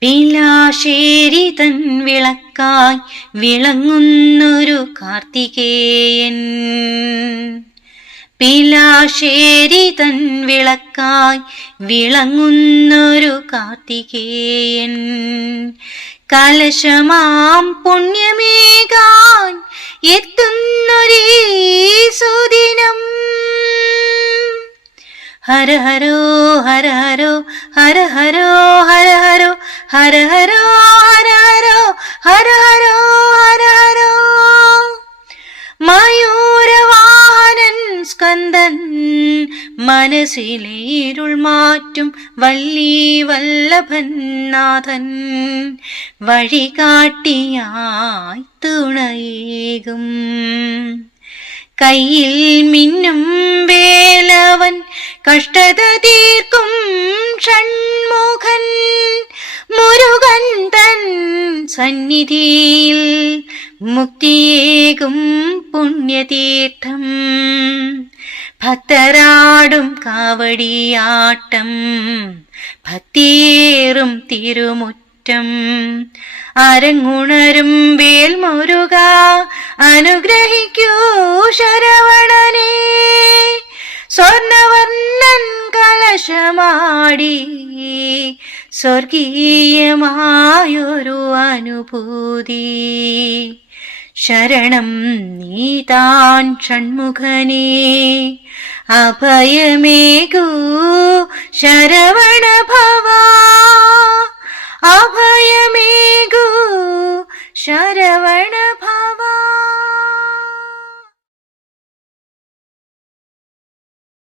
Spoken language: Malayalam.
പിലാശ്ശേരി തൻ വിളക്കായി വിളങ്ങുന്നൊരു കാർത്തികേയൻ. പിലാശ്ശേരി തൻ വിളക്കായി വിളങ്ങുന്നൊരു കാർത്തികേയൻ. കലശമാം പുണ്യമേകാൻ എത്തുന്നൊരീ സുദിനം. ഹര ഹരോ ഹര ഹരോ ഹര ഹരോ ഹര ഹരോ ഹര ഹരോ ഹര ഹരോ ഹര ഹരോ ഹര ഹരോ. മയൂരവാഹനൻ സ്കന്ദൻ മനസ്സിലെ ഇരുൾ മാറ്റും വള്ളി വല്ലഭൻ നാഥൻ. വഴികാട്ടിയായി തുണയേകും കയ്യിൽ മിന്നും വേലവൻ. കഷ്ടത തീർക്കും ഷൺമുഖൻ മുരുകൻ തൻ സന്നിധിയിൽ മുക്തിയേകും പുണ്യതീർത്ഥം. ഭക്തരാടും കാവടിയാട്ടം ഭക്തിയേറും തിരുമുറ്റം. അരങ്ങുണരും വേൽമുരുക അനുഗ്രഹിക്കൂ ശരവണനെ. സ്വർണവർണ്ണൻ കലശമാടി സ്വർഗീയമായൊരു അനുഭൂതി. ശരണം നീതാൻ ഷൺമുഖനേ അഭയമേകൂ ശരവണ ഭവ. അഭയമേകൂ ശര